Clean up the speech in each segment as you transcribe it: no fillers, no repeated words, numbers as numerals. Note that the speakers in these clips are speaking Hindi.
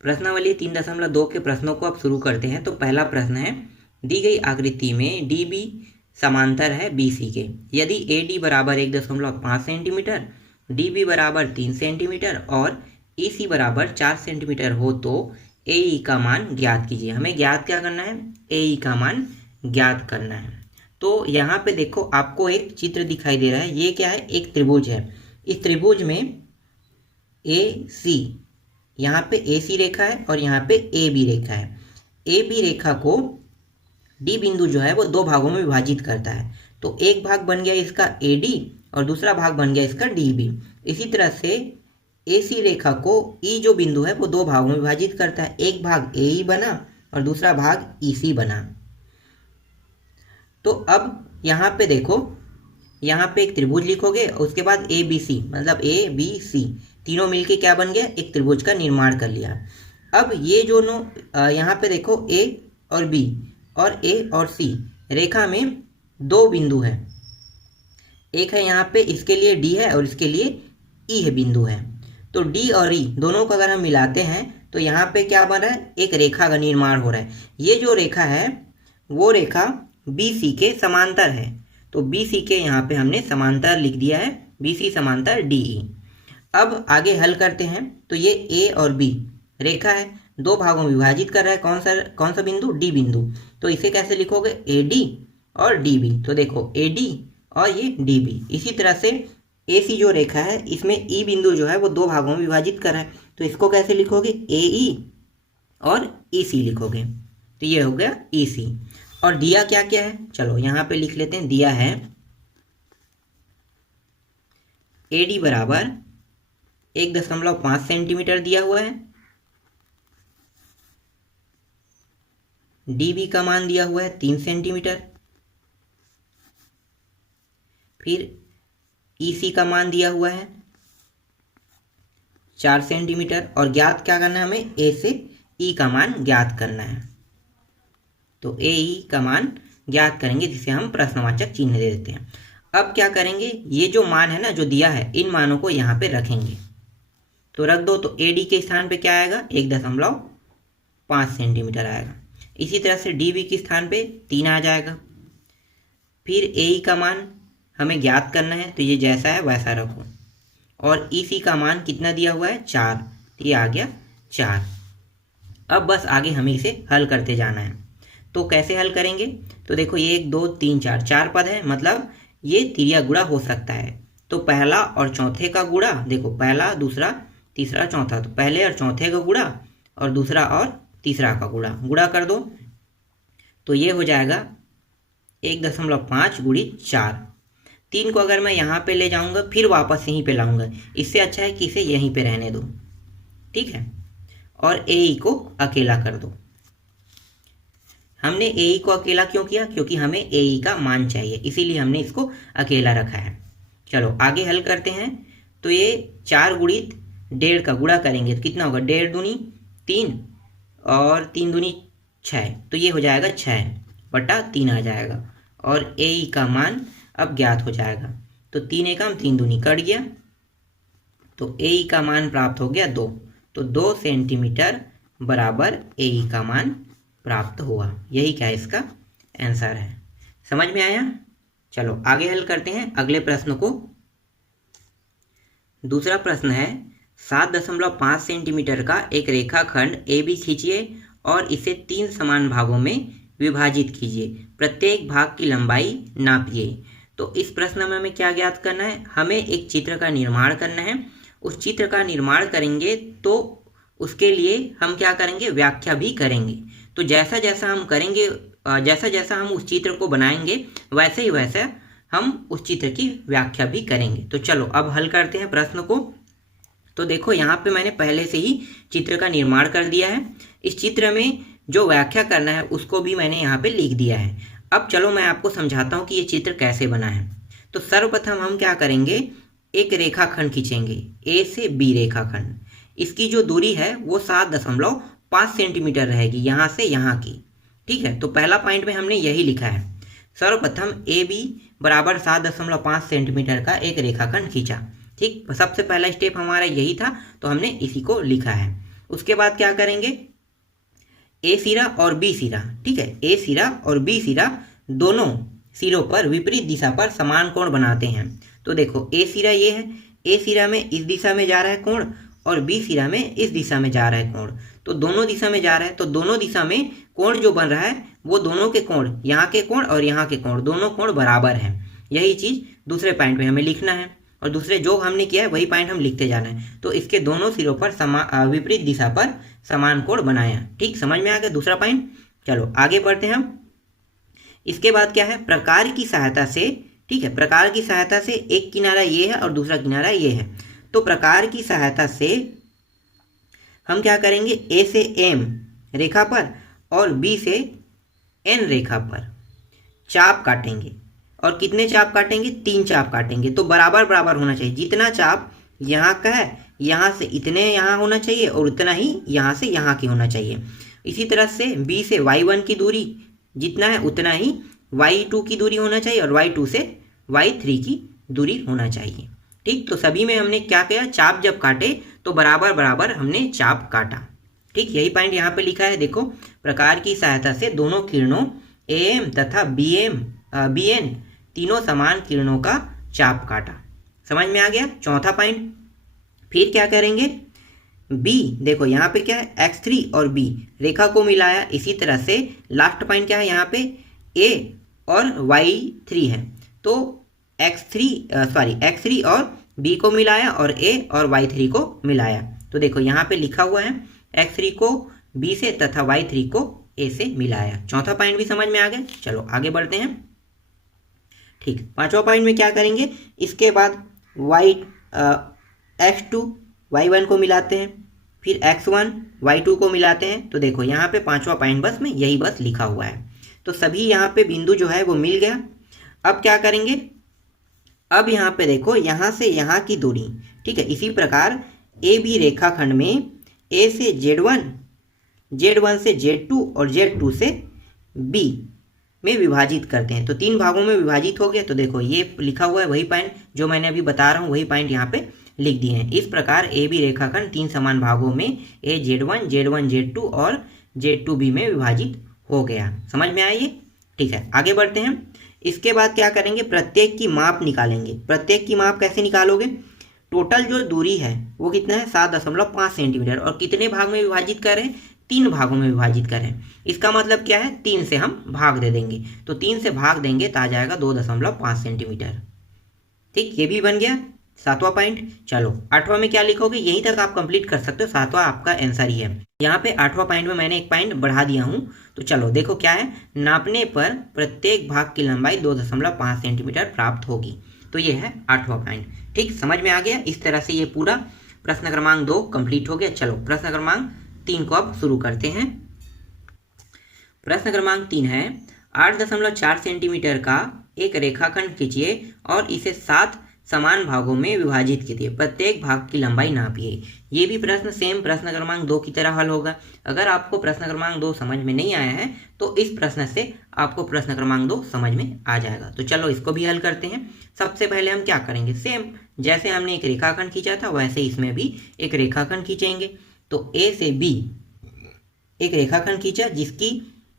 प्रश्नावली 3.2 के प्रश्नों को अब शुरू करते हैं। तो पहला प्रश्न है, दी गई आकृति में डी बी समांतर है बी सी के। यदि ए डी बराबर 1.5 सेंटीमीटर, डी बी बराबर 3 सेंटीमीटर और ई सी बराबर 4 सेंटीमीटर हो तो ए ई का मान ज्ञात कीजिए। हमें ज्ञात क्या करना है? ए ई का मान ज्ञात करना है। तो यहाँ पे देखो आपको एक चित्र दिखाई दे रहा है। ये क्या है? एक त्रिभुज है। इस त्रिभुज में ए सी, यहाँ पे ए सी रेखा है और यहाँ पे ए बी रेखा है। ए बी रेखा को डी बिंदु जो है वो दो भागों में विभाजित करता है। तो एक भाग बन गया इसका ए डी और दूसरा भाग बन गया इसका डी बी। इसी तरह से ए सी रेखा को ई जो बिंदु है वो दो भागों में विभाजित करता है। एक भाग ए ई बना और दूसरा भाग ई सी बना। तो अब यहाँ पे देखो, यहाँ पे एक त्रिभुज लिखोगे और उसके बाद ए बी सी, मतलब ए बी सी तीनों मिलके क्या बन गया? एक त्रिभुज का निर्माण कर लिया। अब ये जो यहाँ पे देखो ए और बी और ए और सी रेखा में दो बिंदु है। एक है यहाँ पे, इसके लिए डी है और इसके लिए ई है बिंदु है। तो डी और ई दोनों को अगर हम मिलाते हैं तो यहाँ पे क्या बन रहा है? एक रेखा का निर्माण हो रहा है। ये जो रेखा है वो रेखा बी सी के समांतर है। तो बी सी के यहाँ पे हमने समांतर लिख दिया है, बी सी समांतर डी ई। अब आगे हल करते हैं। तो ये ए और बी रेखा है, दो भागों में विभाजित कर रहा है। कौन सा बिंदु? डी बिंदु। तो इसे कैसे लिखोगे? ए डी और डी बी। तो देखो ए डी और ये डी बी। इसी तरह से ए सी जो रेखा है इसमें ई बिंदु जो है वो दो भागों में विभाजित कर रहा है। तो इसको कैसे लिखोगे? ए ई और ई सी लिखोगे। तो ये हो गया ई सी। और दिया क्या क्या है? चलो यहाँ पे लिख लेते हैं। दिया है ए डी बराबर 1.5 सेंटीमीटर दिया हुआ है, डी बी का मान दिया हुआ है 3 सेंटीमीटर, फिर ई सी का मान दिया हुआ है 4 सेंटीमीटर और ज्ञात क्या करना है? हमें ए से ई का मान ज्ञात करना है। तो ए ई का मान ज्ञात करेंगे जिसे हम प्रश्नवाचक चिन्ह दे देते हैं। अब क्या करेंगे? ये जो मान है ना जो दिया है, इन मानों को यहाँ पे रखेंगे। तो रख दो। तो ए डी के स्थान पे क्या आएगा? 1.5 सेंटीमीटर आएगा। इसी तरह से डी बी के स्थान पे 3 आ जाएगा। फिर ए ई का मान हमें ज्ञात करना है, तो ये जैसा है वैसा रखो। और ई सी का मान कितना दिया हुआ है? 4। तो ये आ गया 4। अब बस आगे हमें इसे हल करते जाना है। तो कैसे हल करेंगे? तो देखो ये 1 2 3 4 4 पद है, मतलब ये तिर्या गुणा हो सकता है। तो पहला और चौथे का गुणा, देखो पहला दूसरा तीसरा चौथा, तो पहले और चौथे का गुणा और दूसरा और तीसरा का गुणा कर दो। तो ये हो जाएगा 1.5 गुणित 4। 3 को अगर मैं यहाँ पे ले जाऊँगा फिर वापस यहीं पे लाऊंगा, इससे अच्छा है कि इसे यहीं पे रहने दो। ठीक है। और ए ई को अकेला कर दो। हमने ए ई को अकेला क्यों किया? क्योंकि हमें ए ई का मान चाहिए, इसीलिए हमने इसको अकेला रखा है। चलो आगे हल करते हैं। तो ये 4 गुणित 1.5 का गुणा करेंगे तो कितना होगा? 1.5 दूनी 3 और 3 दूनी 6। तो ये हो जाएगा 6/3 आ जाएगा। और ए ई का मान अब ज्ञात हो जाएगा। तो 3 एकम 3 दूनी कट गया, तो ए ई का मान प्राप्त हो गया 2। तो 2 सेंटीमीटर बराबर ए ई का मान प्राप्त हुआ। यही क्या इसका आंसर है। समझ में आया? चलो आगे हल करते हैं अगले प्रश्न को। दूसरा प्रश्न है, 7.5 सेंटीमीटर का एक रेखाखंड ए बी खींचिए और इसे 3 समान भागों में विभाजित कीजिए। प्रत्येक भाग की लंबाई नापिए। तो इस प्रश्न में हमें क्या ज्ञात करना है? हमें एक चित्र का निर्माण करना है। उस चित्र का निर्माण करेंगे तो उसके लिए हम क्या करेंगे? व्याख्या भी करेंगे। तो जैसा जैसा हम करेंगे, जैसा जैसा हम उस चित्र को बनाएंगे वैसे ही वैसा हम उस चित्र की व्याख्या भी करेंगे। तो चलो अब हल करते हैं प्रश्न को। तो देखो यहाँ पे मैंने पहले से ही चित्र का निर्माण कर दिया है। इस चित्र में जो व्याख्या करना है उसको भी मैंने यहाँ पे लिख दिया है। अब चलो मैं आपको समझाता हूँ कि ये चित्र कैसे बना है। तो सर्वप्रथम हम क्या करेंगे? एक रेखाखंड खींचेंगे, ए से बी रेखाखंड। इसकी जो दूरी है वो 7.5 सेंटीमीटर रहेगी यहाँ से यहाँ की। ठीक है। तो पहला पॉइंट में हमने यही लिखा है। सर्वप्रथम ए बी बराबर 7.5 सेंटीमीटर का एक रेखाखंड खींचा। ठीक, सबसे पहला स्टेप हमारा यही था, तो हमने इसी को लिखा है। उसके बाद क्या करेंगे, ए सिरा और बी सिरा, ठीक है, ए सिरा और बी सिरा दोनों सिरों पर विपरीत दिशा पर समान कोण बनाते हैं। तो देखो ए सिरा ये है, ए सिरा में इस दिशा में जा रहा है कोण और बी सिरा में इस दिशा में जा रहा है कोण, तो दोनों दिशा में जा रहा है, तो दोनों दिशा में कोण जो बन रहा है वो दोनों के कोण, यहाँ के कोण और यहाँ के कोण, दोनों कोण बराबर हैं। यही चीज़ दूसरे पॉइंट में हमें लिखना है और दूसरे जो हमने किया है वही पॉइंट हम लिखते जाना है। तो इसके दोनों सिरों पर विपरीत दिशा पर समान कोण बनाया। ठीक, समझ में आ गया दूसरा पॉइंट। चलो आगे बढ़ते हैं हम। इसके बाद क्या है, प्रकार की सहायता से, ठीक है, प्रकार की सहायता से एक किनारा ये है और दूसरा किनारा ये है। तो प्रकार की सहायता से हम क्या करेंगे, ए से एम रेखा पर और बी से एन रेखा पर चाप काटेंगे। और कितने चाप काटेंगे, 3 चाप काटेंगे। तो बराबर बराबर होना चाहिए, जितना चाप यहाँ का है यहाँ से इतने यहाँ होना चाहिए और उतना ही यहाँ से यहाँ की होना चाहिए। इसी तरह से बी से y1 की दूरी जितना है उतना ही y2 की दूरी होना चाहिए और y2 से y3 की दूरी होना चाहिए। ठीक, तो सभी में हमने क्या किया, चाप जब काटे तो बराबर बराबर हमने चाप काटा। ठीक, यही पॉइंट यहाँ पे लिखा है, देखो, प्रकार की सहायता से दोनों किरणों AM तथा BN तीनों समान किरणों का चाप काटा। समझ में आ गया चौथा पॉइंट। फिर क्या करेंगे, B, देखो यहाँ पे क्या है, x3 और B रेखा को मिलाया। इसी तरह से लास्ट पॉइंट क्या है, यहाँ पे A और y3 है, तो x3 और B को मिलाया और A और y3 को मिलाया। तो देखो यहाँ पे लिखा हुआ है x3 को B से तथा y3 को A से मिलाया। चौथा पॉइंट भी समझ में आ गया। चलो आगे बढ़ते हैं। ठीक, पांचवा पॉइंट में क्या करेंगे, इसके बाद x2 y1 को मिलाते हैं, फिर x1 y2 को मिलाते हैं। तो देखो यहाँ पे पांचवा पॉइंट बस में यही बस लिखा हुआ है। तो सभी यहाँ पे बिंदु जो है वो मिल गया। अब क्या करेंगे, अब यहाँ पे देखो यहाँ से यहाँ की दूरी, ठीक है, इसी प्रकार ए बी रेखाखंड में ए से Z1 से Z2 और Z2 से B में विभाजित करते हैं। तो 3 भागों में विभाजित हो गया। तो देखो ये लिखा हुआ है, वही पॉइंट जो मैंने अभी बता रहा हूँ वही पॉइंट यहाँ पे लिख दिए हैं। इस प्रकार ए बी रेखाखंड 3 समान भागों में A Z1 Z2 और Z2B में विभाजित हो गया। समझ में आया ये? ठीक है, आगे बढ़ते हैं। इसके बाद क्या करेंगे, प्रत्येक की माप निकालेंगे। प्रत्येक की माप कैसे निकालोगे, टोटल जो दूरी है वो कितना है, 7.5 सेंटीमीटर, और कितने भाग में विभाजित कर रहे हैं, 3 भागों में विभाजित करें। इसका मतलब क्या है, 3 से हम भाग दे देंगे। तो 3 से भाग देंगे तो आ जाएगा 2.5 सेंटीमीटर। ठीक, ये भी बन गया 7वां पॉइंट। चलो 8वां में क्या लिखोगे, यहीं तक आप कंप्लीट कर सकते हो, 7वां आपका आंसर ही है। यहाँ पे 8वां पॉइंट में मैंने एक पॉइंट बढ़ा दिया हूँ। तो चलो देखो क्या है, नापने पर प्रत्येक भाग की लंबाई 2.5 सेंटीमीटर प्राप्त होगी। तो ये है 8वां पॉइंट। ठीक, समझ में आ गया। इस तरह से ये पूरा प्रश्न क्रमांक 2 कंप्लीट हो गया। चलो प्रश्न क्रमांक 3 को अब शुरू करते हैं। प्रश्न क्रमांक 3 है, 8.4 सेंटीमीटर का एक रेखाखंड खींचिए और इसे 7 समान भागों में विभाजित कीजिए। प्रत्येक भाग की लंबाई नापिए। ये भी प्रश्न सेम प्रश्न क्रमांक 2 की तरह हल होगा। अगर आपको प्रश्न क्रमांक 2 समझ में नहीं आया है तो इस प्रश्न से आपको प्रश्न क्रमांक 2 समझ में आ जाएगा। तो चलो इसको भी हल करते हैं। सबसे पहले हम क्या करेंगे, सेम जैसे हमने एक रेखाखंड खींचा था वैसे इसमें भी एक रेखाखंड खींचेंगे। तो ए से बी एक रेखाखंड खींचा जिसकी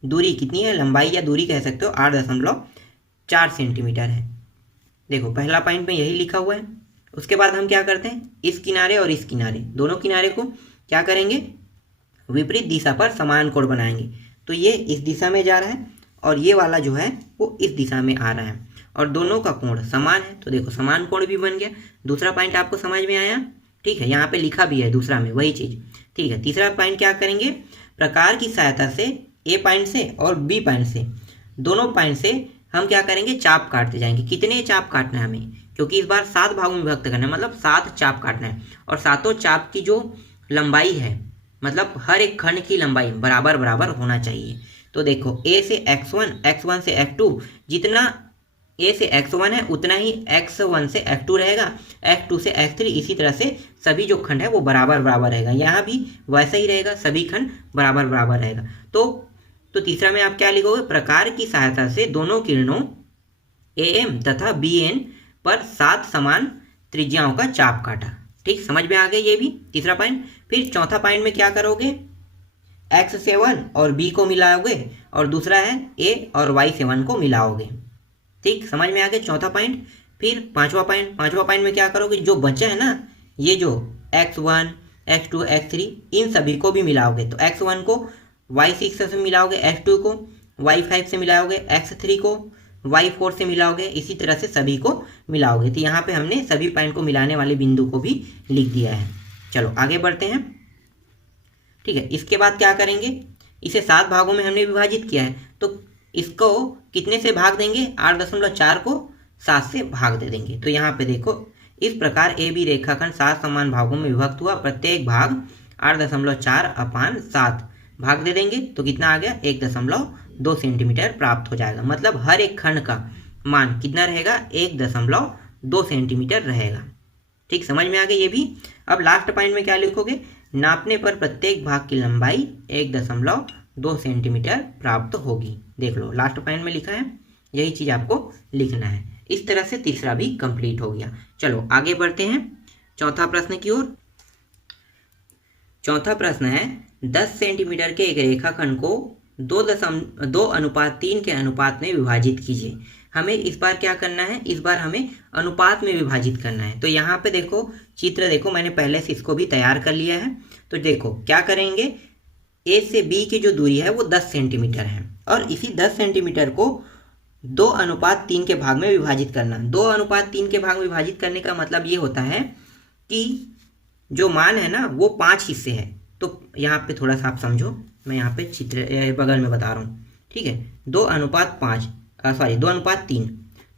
दूरी कितनी है, लंबाई या दूरी कह सकते हो, 8.4 सेंटीमीटर है। देखो पहला पॉइंट में यही लिखा हुआ है। उसके बाद हम क्या करते हैं, इस किनारे और इस किनारे, दोनों किनारे को क्या करेंगे, विपरीत दिशा पर समान कोण बनाएंगे। तो ये इस दिशा में जा रहा है और ये वाला जो है वो इस दिशा में आ रहा है और दोनों का कोण समान है। तो देखो समान कोण भी बन गया। दूसरा पॉइंट आपको समझ में आया? ठीक है, यहाँ पे लिखा भी है दूसरा में वही चीज़। ठीक है, तीसरा पॉइंट क्या करेंगे, प्रकार की सहायता से ए पॉइंट से और बी पॉइंट से, दोनों पॉइंट से हम क्या करेंगे, चाप काटते जाएंगे। कितने चाप काटना है हमें, क्योंकि इस बार 7 भागों में विभक्त करना है, मतलब 7 चाप काटना है। और 7 चाप की जो लंबाई है, मतलब हर एक खंड की लंबाई बराबर बराबर होना चाहिए। तो देखो ए से x1 से x2, जितना ए से x1 है उतना ही x1 से x2 रहेगा, x2 से x3, इसी तरह से सभी जो खंड है वो बराबर बराबर रहेगा। यहाँ भी वैसा ही रहेगा, सभी खंड बराबर बराबर रहेगा। तो तीसरा में आप क्या लिखोगे, प्रकार की सहायता से दोनों किरणों AM तथा BN पर 7 समान त्रिज्याओं का चाप काटा। ठीक, समझ में आ गया ये भी तीसरा पॉइंट। फिर चौथा पॉइंट में क्या करोगे, x7 और b को मिलाओगे और दूसरा है a और y7 को मिलाओगे। ठीक, समझ में आ गया चौथा पॉइंट। फिर पांचवा पॉइंट में क्या करोगे, जो बचा है ना, ये जो x1 x2 x3 इन सभी को भी मिलाओगे। तो x1 को y6 से मिलाओगे, x2 को y5 से मिलाओगे, x3 को y4 से मिलाओगे, इसी तरह से सभी को मिलाओगे। तो यहाँ पे हमने सभी पॉइंट को मिलाने वाले बिंदु को भी लिख दिया है। चलो आगे बढ़ते हैं। ठीक है, इसके बाद क्या करेंगे, इसे 7 भागों में हमने विभाजित किया है, तो इसको कितने से भाग देंगे, 8.4 को 7 से भाग दे देंगे। तो यहाँ पे देखो, इस प्रकार ए बी रेखाखंड 7 समान भागों में विभक्त हुआ, प्रत्येक भाग 8.4/7 भाग दे देंगे। तो कितना आ गया, 1.2 सेंटीमीटर प्राप्त हो जाएगा। मतलब हर एक खंड का मान कितना रहेगा, 1.2 सेंटीमीटर रहेगा। ठीक, समझ में आ गया ये भी। अब लास्ट पॉइंट में क्या लिखोगे, नापने पर प्रत्येक भाग की लंबाई 1.2 सेंटीमीटर प्राप्त होगी। देख लो लास्ट पॉइंट में लिखा है, यही चीज आपको लिखना है। इस तरह से तीसरा भी कंप्लीट हो गया। चलो आगे बढ़ते हैं चौथा प्रश्न की ओर। चौथा प्रश्न है, 10 सेंटीमीटर के एक रेखाखंड को 2:3 के अनुपात में विभाजित कीजिए। हमें इस बार क्या करना है, इस बार हमें अनुपात में विभाजित करना है। तो यहाँ पे देखो चित्र देखो, मैंने पहले से इसको भी तैयार कर लिया है। तो देखो क्या करेंगे, ए से बी की जो दूरी है वो 10 सेंटीमीटर है और इसी 10 सेंटीमीटर को 2:3 के भाग में विभाजित करना। 2:3 के भाग में विभाजित करने का मतलब ये होता है कि जो मान है ना वो 5 हिस्से है। तो यहाँ पे थोड़ा सा आप समझो, मैं यहाँ पे चित्र बगल में बता रहा हूँ। ठीक है,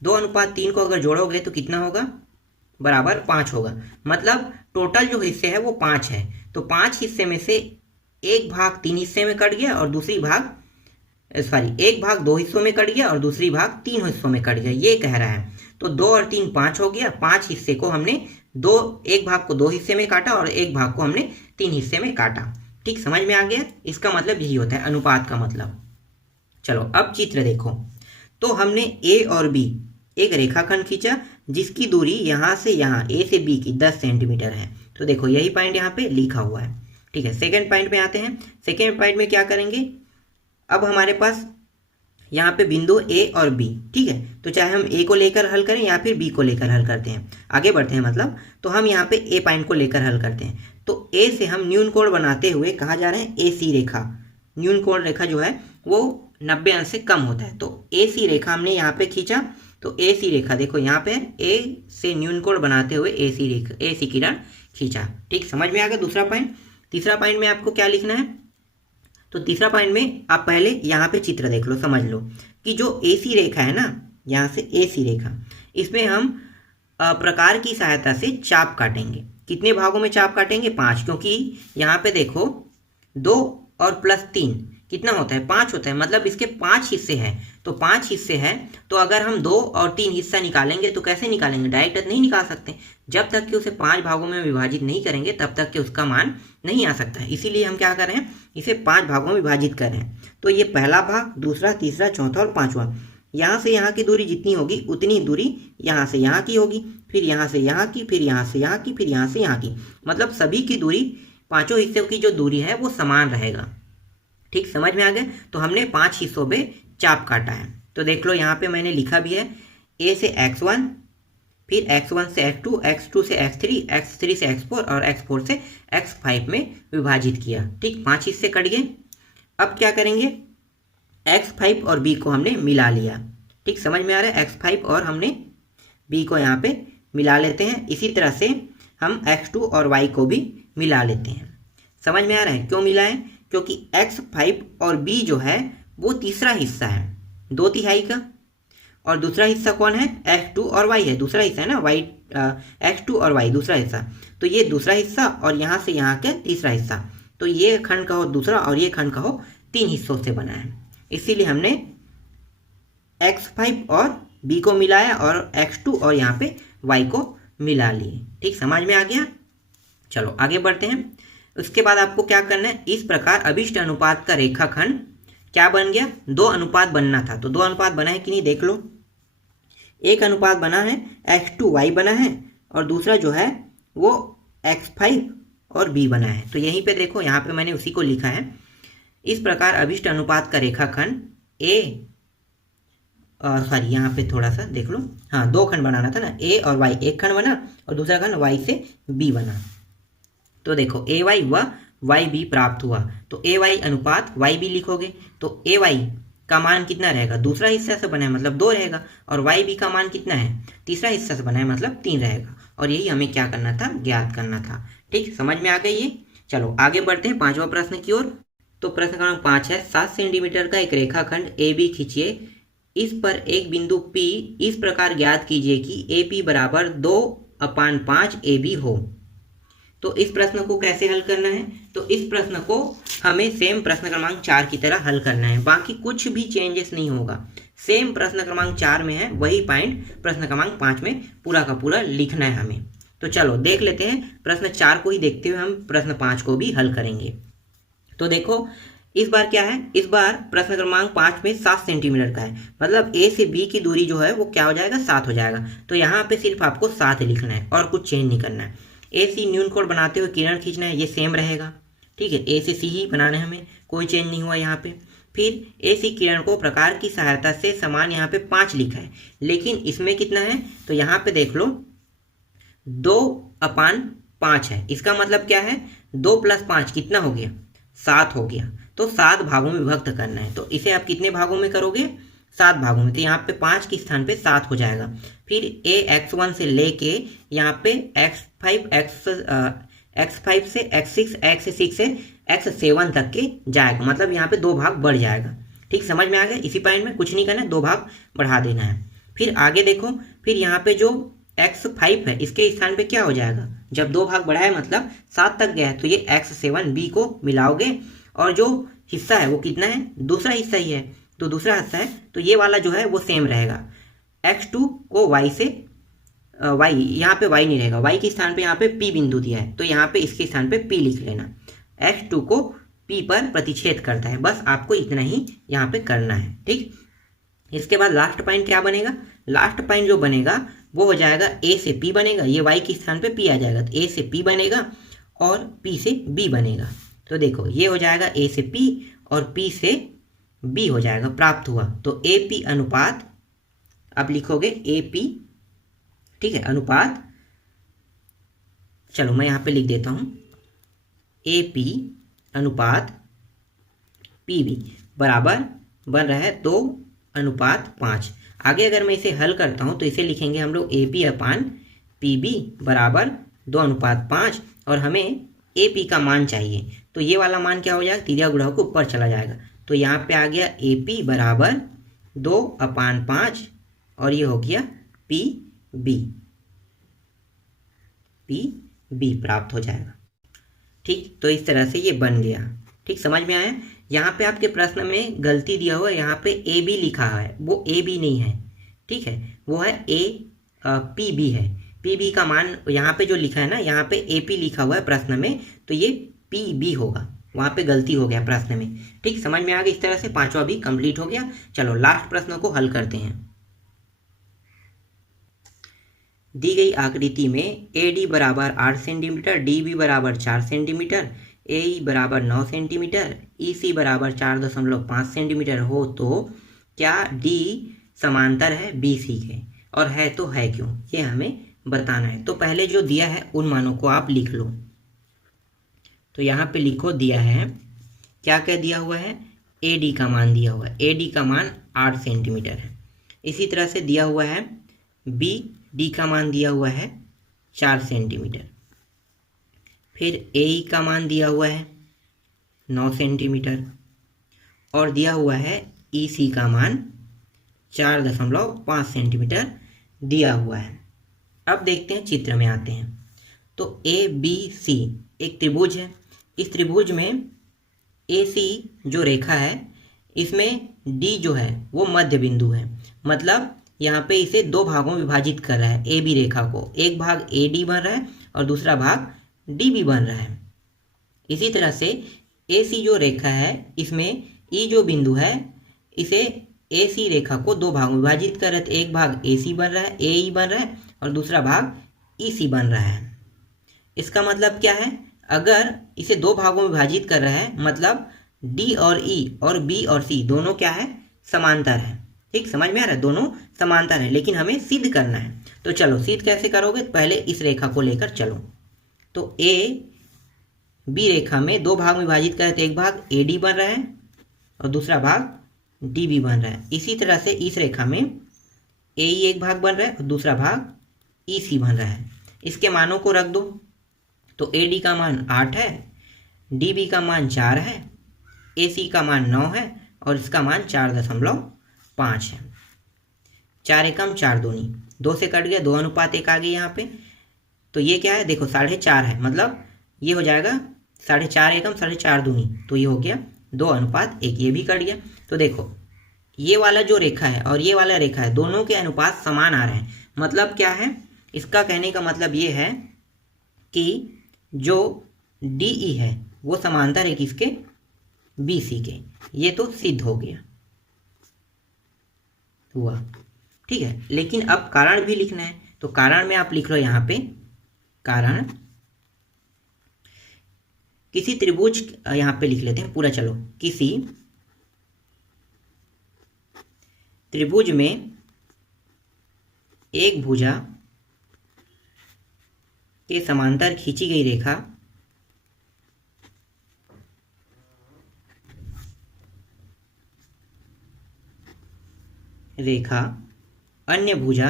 2:3 को अगर जोड़ोगे तो कितना होगा, बराबर 5 होगा। मतलब टोटल जो हिस्से है वो 5 है। तो 5 हिस्से में से एक भाग 3 हिस्से में कट गया और दूसरी भाग एक भाग 2 हिस्सों में कट गया और दूसरी भाग 3 हिस्सों में कट गया, ये कह रहा है। तो 2 और 3 5 हो गया। 5 हिस्से को हमने एक भाग को 2 हिस्से में काटा और एक भाग को हमने 3 हिस्से में काटा। ठीक, समझ में आ गया। इसका मतलब यही होता है अनुपात का मतलब। चलो अब चित्र देखो। तो हमने ए और बी एक रेखाखंड खींचा जिसकी दूरी यहाँ से यहाँ ए से बी की 10 सेंटीमीटर है। तो देखो यही पॉइंट यहाँ पे लिखा हुआ है। ठीक है, सेकेंड पॉइंट में आते हैं। सेकेंड पॉइंट में क्या करेंगे, अब हमारे पास यहाँ पे बिंदु ए और बी। ठीक है, तो चाहे हम ए को लेकर हल करें या फिर बी को लेकर हल करते हैं, आगे बढ़ते हैं मतलब। तो हम यहाँ पे ए पॉइंट को लेकर हल करते हैं। तो ए से हम न्यून कोण बनाते हुए कहाँ जा रहे हैं, ए सी रेखा। न्यून कोण रेखा जो है वो 90 अंश से कम होता है। तो ए सी रेखा हमने यहाँ पे खींचा। तो ए सी रेखा देखो यहाँ पे ए से न्यून कोण बनाते हुए ए सी किरण खींचा। ठीक, समझ में आ गया दूसरा पॉइंट। तीसरा पॉइंट में आपको क्या लिखना है, तो तीसरा पॉइंट में आप पहले यहाँ पे चित्र देख लो, समझ लो कि जो ए सी रेखा है ना, यहाँ से ए सी रेखा, इसमें हम प्रकार की सहायता से चाप काटेंगे। कितने भागों में चाप काटेंगे, 5, क्योंकि यहाँ पे देखो 2 और +3 कितना होता है, 5 होता है। मतलब इसके 5 हिस्से हैं। तो 5 हिस्से हैं, तो अगर हम 2 और 3 हिस्सा निकालेंगे तो कैसे निकालेंगे, डायरेक्ट नहीं निकाल सकते। जब तक कि उसे 5 भागों में विभाजित नहीं करेंगे तब तक कि उसका मान नहीं आ सकता है। इसीलिए हम क्या कर रहे हैं, इसे 5 भागों में विभाजित कर रहे हैं। तो ये पहला भाग, दूसरा, तीसरा, चौथा और पांचवा, यहाँ से यहाँ की दूरी जितनी होगी उतनी दूरी यहाँ से यहाँ की होगी, फिर यहाँ से यहाँ की, फिर यहाँ से यहाँ की, फिर यहाँ से यहाँ की। मतलब सभी की दूरी, पांचों हिस्सों की जो दूरी है वो समान रहेगा। ठीक, समझ में आ गया। तो हमने 5 हिस्सों में चाप काटा है। तो देख लो यहाँ पे मैंने लिखा भी है, ए से x1, फिर x1 से x2, x2 से x3, x3 से x4 और x4 से x5 में विभाजित किया। ठीक, 5 हिस्से कट गए। अब क्या करेंगे, x5 और b को हमने मिला लिया। ठीक, समझ में आ रहा है। x5 और हमने b को यहाँ पे मिला लेते हैं। इसी तरह से हम x2 और y को भी मिला लेते हैं। समझ में आ रहा है क्यों मिला है, क्योंकि x5 और b जो है वो तीसरा हिस्सा है 2/3 का, और दूसरा हिस्सा कौन है, x2 और y है। दूसरा हिस्सा है ना y, x2 और y दूसरा हिस्सा। तो ये दूसरा हिस्सा और यहाँ से यहाँ के तीसरा हिस्सा। तो ये खंड का हो दूसरा और ये खंड का हो 3 हिस्सों से बना है। इसीलिए हमने x5 और b को मिलाया और x2 और यहाँ पे y को मिला लिए। ठीक, समझ में आ गया। चलो आगे बढ़ते हैं। उसके बाद आपको क्या करना है, इस प्रकार अभिष्ट अनुपात का रेखाखंड क्या बन गया, 2 अनुपात बनना था। तो 2 अनुपात बना है कि नहीं देख लो। एक अनुपात बना है x2y बना है और दूसरा जो है वो x5 और बी बना है। तो यहीं पे देखो, यहाँ पे मैंने उसी को लिखा है। इस प्रकार अभिष्ट अनुपात का रेखाखंड ए, और सॉरी यहाँ पे थोड़ा सा देख लो, हाँ 2 खंड बनाना था ना, ए और वाई, एक खंड बना और दूसरा खंड वाई से बी बना। तो देखो ए वाई व वाई बी प्राप्त हुआ, तो ए वाई अनुपात वाई बी लिखोगे, तो ए वाई का मान कितना रहेगा, दूसरा हिस्सा से बना है मतलब 2 रहेगा, और वाई बी का मान कितना है, तीसरा हिस्सा से बना है मतलब 3 रहेगा। और यही हमें क्या करना था, ज्ञात करना था। ठीक, समझ में आ गई ये। चलो आगे बढ़ते हैं 5वां प्रश्न की ओर। तो प्रश्न क्रमांक 5 है, 7 सेंटीमीटर का एक रेखाखंड ए बी खींचिए, इस पर एक बिंदु P इस प्रकार ज्ञात कीजिए कि ए पी बराबर 2/5 ए बी हो। तो इस प्रश्न को कैसे हल करना है, तो इस प्रश्न को हमें सेम प्रश्न क्रमांक 4 की तरह हल करना है, बाकी कुछ भी चेंजेस नहीं होगा। सेम प्रश्न क्रमांक 4 में है वही पॉइंट प्रश्न क्रमांक 5 में पूरा का पूरा लिखना है हमें। तो चलो देख लेते हैं, प्रश्न 4 को ही देखते हुए हम प्रश्न 5 को भी हल करेंगे। तो देखो इस बार क्या है, इस बार प्रश्न क्रमांक 5 में 7 सेंटीमीटर का है, मतलब ए से बी की दूरी जो है वो क्या हो जाएगा, 7 हो जाएगा। तो यहाँ पे सिर्फ आपको 7 लिखना है और कुछ चेंज नहीं करना है। ए सी न्यून कोण बनाते हुए किरण खींचना है, ये सेम रहेगा। ठीक है, ए से सी ही बनाना है हमें, कोई चेंज नहीं हुआ यहाँ पे। फिर ए सी किरण को प्रकार की सहायता से समान यहाँ पे 5 लिखा है, लेकिन इसमें कितना है, तो यहाँ पे देख लो 2/5 है। इसका मतलब क्या है, 2 + 5 कितना हो गया, 7 हो गया। तो 7 भागों में विभक्त करना है, तो इसे आप कितने भागों में करोगे, 7 भागों में। तो यहाँ पे 5 के स्थान पे 7 हो जाएगा। फिर x1 से लेके यहाँ पे x5 से x6, x6 से x7 तक के जाएगा, मतलब यहाँ पे 2 भाग बढ़ जाएगा। ठीक, समझ में आ गया। इसी पॉइंट में कुछ नहीं करना है, 2 भाग बढ़ा देना है। फिर आगे देखो, फिर यहाँ पे जो x5 है इसके स्थान पे क्या हो जाएगा, जब 2 भाग बढ़ा है मतलब 7 तक गया है, तो ये x7b को मिलाओगे, और जो हिस्सा है वो कितना है, दूसरा हिस्सा ही है, तो दूसरा हिस्सा है तो ये वाला जो है वो सेम रहेगा। x2 को y से y, यहाँ पे y नहीं रहेगा, y के स्थान पे यहाँ पे p बिंदु दिया है, तो यहाँ पे इसके स्थान पे p लिख लेना। x2 को p पर प्रतिच्छेद करता है, बस आपको इतना ही यहाँ पे करना है। ठीक, इसके बाद लास्ट पॉइंट क्या बनेगा, लास्ट पॉइंट जो बनेगा वो हो जाएगा a से p बनेगा, ये y के स्थान पे p आ जाएगा, तो a से p बनेगा और p से b बनेगा। तो देखो ये हो जाएगा a से p और p से b हो जाएगा, प्राप्त हुआ। तो AP अनुपात अब लिखोगे AP, ठीक है, अनुपात, चलो मैं यहाँ पे लिख देता हूँ AP अनुपात PB बराबर बन रहा है 2/5। आगे अगर मैं इसे हल करता हूँ तो इसे लिखेंगे हम लोग AP/PB बराबर 2/5, और हमें AP का मान चाहिए, तो ये वाला मान क्या हो जाएगा, तिर्या गुणा के ऊपर चला जाएगा। तो यहाँ पे आ गया AP बराबर 2/5 और ये हो गया PB प्राप्त हो जाएगा। ठीक, तो इस तरह से ये बन गया। ठीक, समझ में आया। यहाँ पे आपके प्रश्न में गलती दिया हुआ है, यहाँ पे AB लिखा है, वो AB नहीं है। ठीक है, वो है PB है। PB का मान यहाँ पे जो लिखा है ना, यहाँ पे AP लिखा हुआ है प्रश्न में, तो ये PB होगा, वहाँ पे गलती हो गया प्रश्न में। ठीक, समझ में आ गया। इस तरह से 5वां भी कंप्लीट हो गया। चलो लास्ट प्रश्न को हल करते हैं। दी गई आकृति में AD बराबर 8 सेंटीमीटर, DB बराबर 4 सेंटीमीटर, AE बराबर 9 सेंटीमीटर, EC बराबर 4.5 सेंटीमीटर हो, तो क्या D समांतर है BC के, और है तो है क्यों, ये हमें बताना है। तो पहले जो दिया है उन मानों को आप लिख लो। तो यहाँ पे लिखो, दिया है, क्या क्या दिया हुआ है, AD का मान दिया हुआ है, AD का मान 8 सेंटीमीटर है। इसी तरह से दिया हुआ है BD का मान दिया हुआ है 4 सेंटीमीटर। फिर AE का मान दिया हुआ है 9 सेंटीमीटर, और दिया हुआ है EC का मान 4.5 सेंटीमीटर दिया हुआ है। अब देखते हैं, चित्र में आते हैं। तो ABC एक त्रिभुज है, इस त्रिभुज में AC जो रेखा है इसमें D जो है वो मध्य बिंदु है, मतलब यहाँ पे इसे 2 भागों में विभाजित कर रहा है AB रेखा को, एक भाग AD बन रहा है और दूसरा भाग DB बन रहा है। इसी तरह से AC जो रेखा है इसमें E जो बिंदु है इसे AC रेखा को 2 भागों में विभाजित कर रहा है, तो एक भाग AC बन रहा है, AE बन रहा है, और दूसरा भाग EC बन रहा है। इसका मतलब क्या है, अगर इसे दो भागों में विभाजित कर रहा है मतलब डी और ई और बी और सी दोनों क्या है, समांतर है। ठीक, समझ में आ रहा है, दोनों समांतर है, लेकिन हमें सिद्ध करना है। तो चलो सिद्ध कैसे करोगे, पहले इस रेखा को लेकर चलो। तो ए बी रेखा में दो भाग में विभाजित करें तो एक भाग ए डी बन रहा है और दूसरा भाग डी बी बन रहा है। इसी तरह से इस रेखा में ए ई एक भाग बन रहा है और दूसरा भाग ई सी बन रहा है। इसके मानों को रख दो। तो ए डी का मान 8 है, डी बी का मान 4 है, ए सी का मान 9 है और इसका मान 4.5 है। 4 एकम 4 दूनी, 2 से कट गया, 2:1 आ गई यहाँ पे। तो ये क्या है, देखो 4.5 है, मतलब ये हो जाएगा 4.5 एकम 4.5 दूनी, तो ये हो गया 2:1, ये भी कट गया। तो देखो ये वाला जो रेखा है और ये वाला रेखा है, दोनों के अनुपात समान आ रहे हैं। मतलब क्या है, इसका कहने का मतलब ये है कि जो डी ई है वो समांतर है किसके, बी सी के। ये तो सिद्ध हो गया हुआ, ठीक है। लेकिन अब कारण भी लिखना है, तो कारण में आप लिख लो यहाँ पे, कारण किसी त्रिभुज, यहाँ पे लिख लेते हैं पूरा, चलो, किसी त्रिभुज में एक भुजा के समांतर खींची गई रेखा अन्य भुजा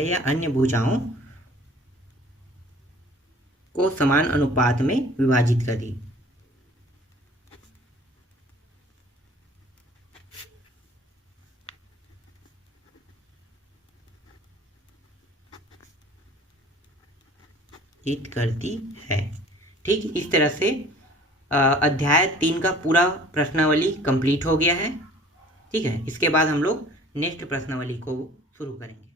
या अन्य भुजाओं को समान अनुपात में विभाजित कर दी। करती है। ठीक, इस तरह से अध्याय 3 का पूरा प्रश्नावली कंप्लीट हो गया है। ठीक है, इसके बाद हम लोग नेक्स्ट प्रश्नावली को शुरू करेंगे।